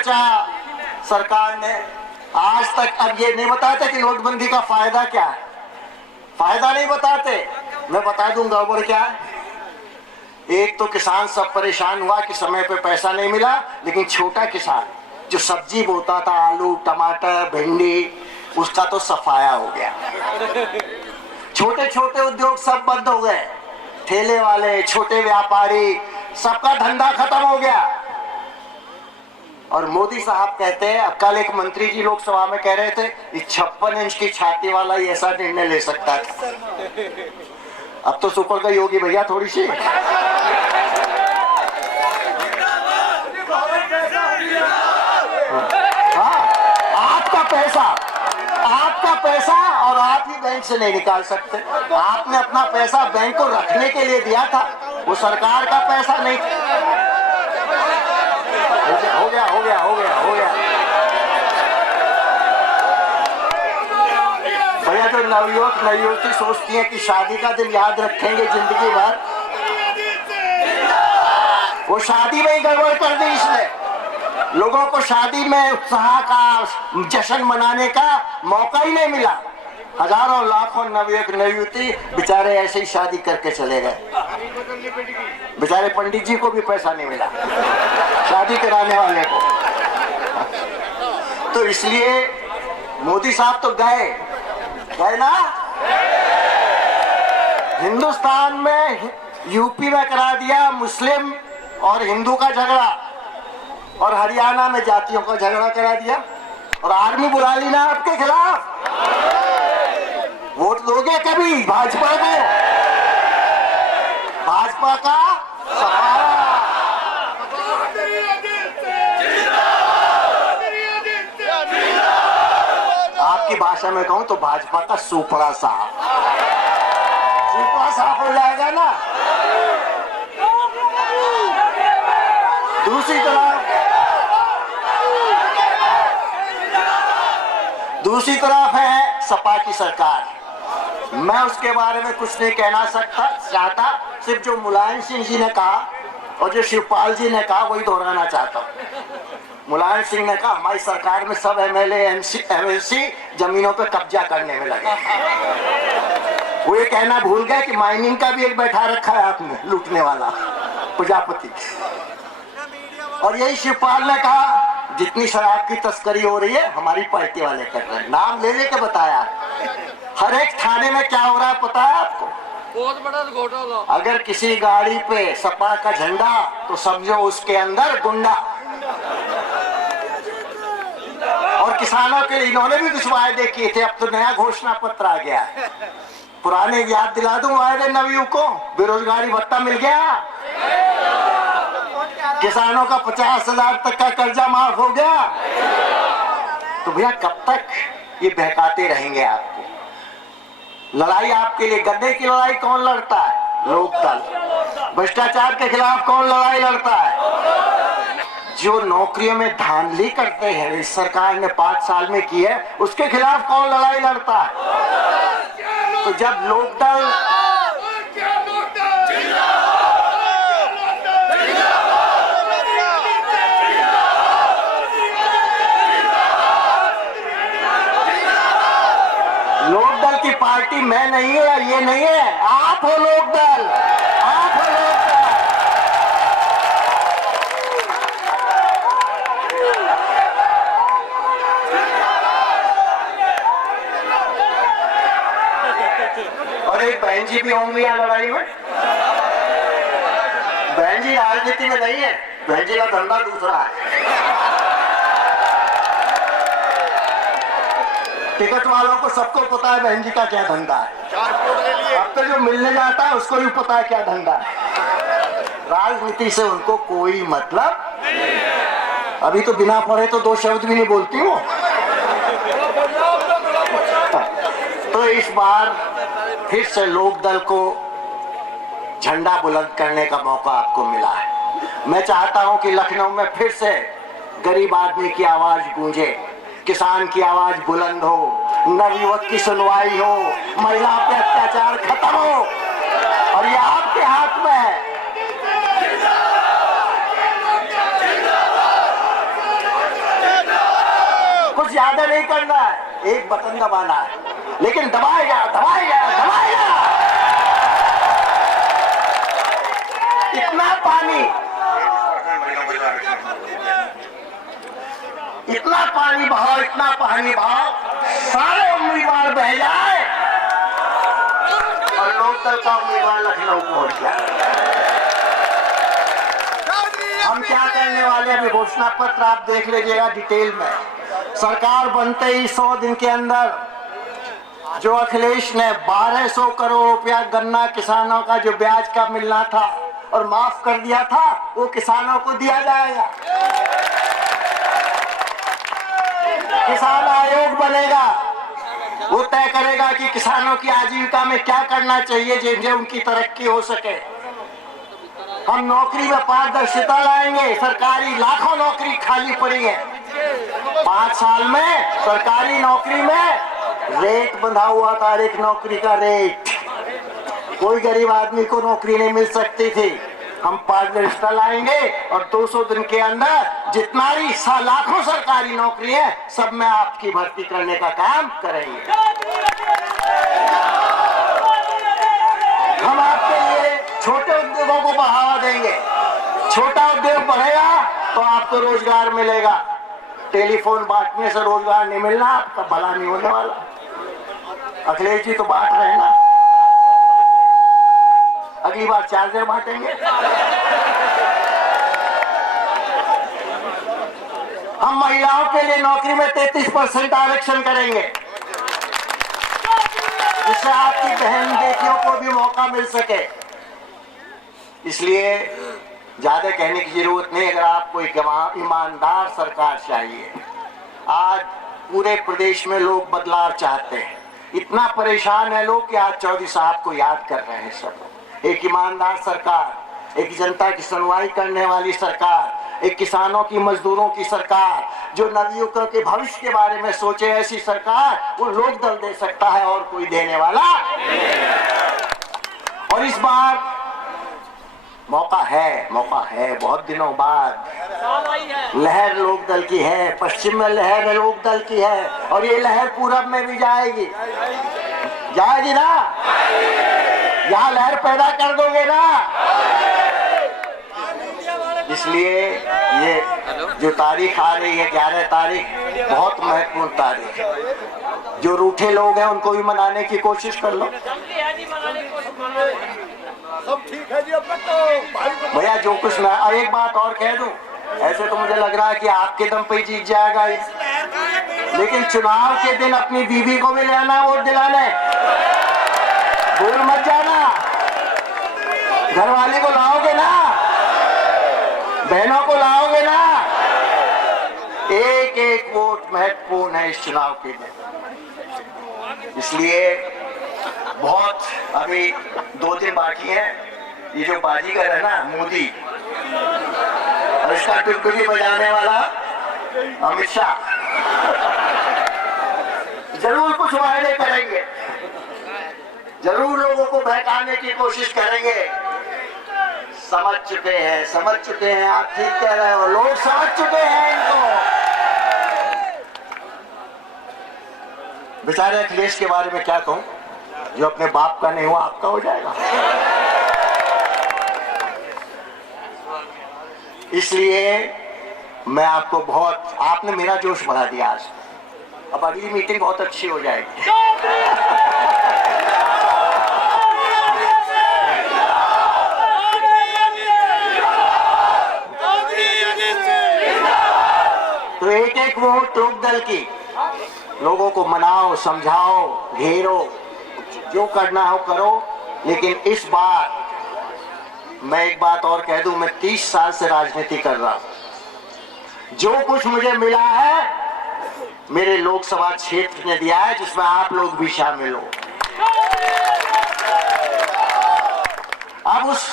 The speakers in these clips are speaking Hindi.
बचाया सरकार ने आज तक। अब ये नहीं बताते कि नोटबंदी का फायदा क्या है, फायदा नहीं बताते। मैं बता दूंगा गड़बड़ क्या है। एक तो किसान सब परेशान हुआ कि समय पे पैसा नहीं मिला, लेकिन छोटा किसान जो सब्जी बोता था, आलू टमाटर भिंडी, उसका तो सफाया हो गया। छोटे छोटे उद्योग सब बंद हो गए, ठेले वाले छोटे व्यापारी सबका धंधा खत्म हो गया। और मोदी साहब कहते हैं, अब कल एक मंत्री जी लोकसभा में कह रहे थे 56 इंच की छाती वाला ही ऐसा निर्णय ले सकता था। अब तो सुपर का योगी भैया थोड़ी सी। हाँ, आपका पैसा और आप ही बैंक से नहीं निकाल सकते। आपने अपना पैसा बैंक को रखने के लिए दिया था, वो सरकार का पैसा नहीं। हो गया भैया। जो नवयुवक नवयुवती सोचती है कि शादी का दिन याद रखेंगे जिंदगी भर, वो शादी में ही गड़बड़ कर दी इसने। लोगों को शादी में उत्साह का जश्न मनाने का मौका ही नहीं मिला। हजारों लाखों नवयुवक नवयुवती बेचारे ऐसे ही शादी करके चले गए। बेचारे पंडित जी को भी पैसा नहीं मिला शादी कराने वाले को। तो इसलिए मोदी साहब तो गए ना। हिंदुस्तान में यूपी में करा दिया मुस्लिम और हिंदू का झगड़ा, और हरियाणा में जातियों का झगड़ा करा दिया, और आर्मी बुला ली ना आपके खिलाफ। वोट दोगे कभी भाजपा को? भाजपा का आपकी भाषा में कहूं तो भाजपा का सुपड़ा साफ हो जाएगा ना। दूसरी तरफ है सपा की सरकार। मैं उसके बारे में कुछ नहीं कहना चाहता, सिर्फ जो मुलायम सिंह जी ने कहा और जो शिवपाल जी ने कहा वही दोहराना चाहता हूँ। मुलायम सिंह ने कहा हमारी सरकार में सब एमएलए एमएलसी जमीनों पे कब्जा करने में लगे। वो ये कहना भूल गए कि माइनिंग का भी एक बैठा रखा है आपने, लूटने वाला प्रजापति। और यही शिवपाल ने कहा जितनी शराब की तस्करी हो रही है हमारी पार्टी वाले कर रहे हैं। नाम ले लेके बताया। हर एक थाने में क्या हो रहा है पता है आपको? बहुत बड़ा घोटाला। अगर किसी गाड़ी पे सपा का झंडा तो समझो उसके अंदर गुंडा। और किसानों के लिए इन्होंने भी कुछ वायदे किए थे, अब तो नया घोषणा पत्र आ गया है। पुराने याद दिला दूं वायदे नवयुवकों को। बेरोजगारी भत्ता मिल गया, किसानों का 50,000 तक का कर्जा माफ हो गया। तो भैया कब तक ये बहकाते रहेंगे आपको? लड़ाई आपके लिए, गद्दे की लड़ाई कौन लड़ता है? लोकदल। भ्रष्टाचार के खिलाफ कौन लड़ाई लड़ता है? जो नौकरियों में धांधली करते हैं, इस सरकार ने 5 साल में की है, उसके खिलाफ कौन लड़ाई लड़ता है? तो जब लोकदल लोकदल की पार्टी मैं नहीं है, ये नहीं है, आप हो लोकदल, आप हो लोकदल। और एक बहन जी भी होंगी यहाँ लड़ाई में। बहन जी राजनीति में नहीं है, बहन जी का धंधा दूसरा है। टिकट वालों को सबको पता है बहन जी का क्या धंधा है। अब तो जो मिलने जाता है उसको भी पता है क्या धंधा है। राजनीति से उनको कोई मतलब नहीं। अभी तो बिना पढ़े तो 2 शब्द भी नहीं बोलती हूँ। तो इस बार फिर से लोकदल को झंडा बुलंद करने का मौका आपको मिला है। मैं चाहता हूं कि लखनऊ में फिर से गरीब आदमी की आवाज गूंजे, किसान की आवाज बुलंद हो, नवयुवक की सुनवाई हो, महिला पे अत्याचार खत्म हो, और ये आपके हाथ में है। कुछ ज्यादा नहीं करना है, एक बटन दबाना है, लेकिन दबाएगा दबाएगा दबाएगा। इतना पानी बहाओ, इतना पानी बहाओ, सारे उम्मीदवार बह जाए और लोकदल का उम्मीदवार लखनऊ पहुंच जाए। हम क्या करने वाले, अभी घोषणा पत्र आप देख लीजिएगा डिटेल में। सरकार बनते ही 100 दिन के अंदर जो अखिलेश ने 1200 करोड़ रुपया गन्ना किसानों का जो ब्याज का मिलना था और माफ कर दिया था, वो किसानों को दिया जाएगा। किसान आयोग बनेगा, वो तय करेगा कि किसानों की आजीविका में क्या करना चाहिए जिनसे उनकी तरक्की हो सके। हम नौकरी में पारदर्शिता लाएंगे। सरकारी लाखों नौकरी खाली पड़ी है, 5 साल में सरकारी नौकरी में रेट बंधा हुआ था, एक नौकरी का रेट, कोई गरीब आदमी को नौकरी नहीं मिल सकती थी। हम पारदर्शिता लाएंगे और 200 दिन के अंदर जितना भी लाखों सरकारी नौकरी है सब में आपकी भर्ती करने का काम करेंगे। हम आपके लिए छोटे उद्योगों को बढ़ावा देंगे। छोटा उद्योग बढ़ेगा तो आपको रोजगार मिलेगा। टेलीफोन बांटने से रोजगार नहीं मिलना, आपका भला नहीं होने वाला। अखिलेश जी तो बांट रहे हैं ना, अगली बार चार्जर बांटेंगे। हम महिलाओं के लिए नौकरी में 33% आरक्षण करेंगे, जिससे आपकी बहन बेटियों को भी मौका मिल सके। इसलिए ज्यादा कहने की जरूरत नहीं। अगर आपको एक ईमानदार सरकार चाहिए, आज पूरे प्रदेश में लोग बदलाव चाहते हैं। इतना परेशान है लोग कि आज चौधरी साहब को याद कर रहे हैं सब। एक ईमानदार सरकार, एक जनता की सुनवाई करने वाली सरकार, एक किसानों की मजदूरों की सरकार, जो नवयुवकों के भविष्य के बारे में सोचे, ऐसी सरकार वो लोकदल दे सकता है और कोई देने वाला। और इस बार मौका है बहुत दिनों बाद लहर लोकदल की है। पश्चिम में लहर लोकदल की है और ये लहर पूरब में भी जाएगी ना। यहाँ लहर पैदा कर दोगे ना। इसलिए ये जो तारीख आ रही है 11 तारीख, बहुत महत्वपूर्ण तारीख है। जो रूठे लोग हैं उनको भी मनाने की कोशिश कर लो। सब ठीक है जी। अब तो भैया जो कुछ मैं एक बात और कह दूं, ऐसे तो मुझे लग रहा है कि आपके दम पे जीत जाएगा, लेकिन चुनाव के दिन अपनी बीवी को भी लेना वोट दिलाने, भूल मत जाना। घरवाले को लाओगे ना, बहनों को लाओगे ना। एक एक वोट महत्वपूर्ण है इस चुनाव के दिन। इसलिए बहुत अभी 2 दिन बाकी है। ये जो बाजीगर है ना मोदी, और इसका टुकड़ी बजाने वाला अमित शाह, जरूर कुछ वायदे करेंगे, जरूर लोगों को बहकाने की कोशिश करेंगे। समझ चुके हैं। आप ठीक कह रहे हो, लोग समझ चुके हैं इनको। बेचारे अखिलेश के बारे में क्या कहूं, जो अपने बाप का नहीं हुआ आपका हो जाएगा। इसलिए मैं आपको बहुत, आपने मेरा जोश बढ़ा दिया आज। अब अगली मीटिंग बहुत अच्छी हो जाएगी। तो एक एक वोट लोकदल की, लोगों को मनाओ, समझाओ, घेरो, जो करना हो करो। लेकिन इस बार मैं एक बात और कह दूं, मैं 30 साल से राजनीति कर रहा हूं। जो कुछ मुझे मिला है मेरे लोकसभा क्षेत्र ने दिया है, जिसमें आप लोग भी शामिल हो। अब उस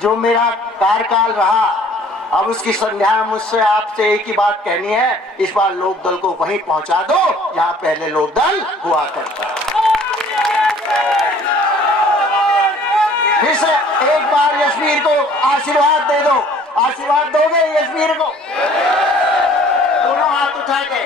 जो मेरा कार्यकाल रहा, अब उसकी संध्या मुझसे आपसे एक ही बात कहनी है, इस बार लोकदल को वहीं पहुंचा दो जहां पहले लोकदल हुआ करता। फिर से एक बार यशवीर को आशीर्वाद दे दो। आशीर्वाद दोगे यशवीर को? दोनों हाथ उठा के।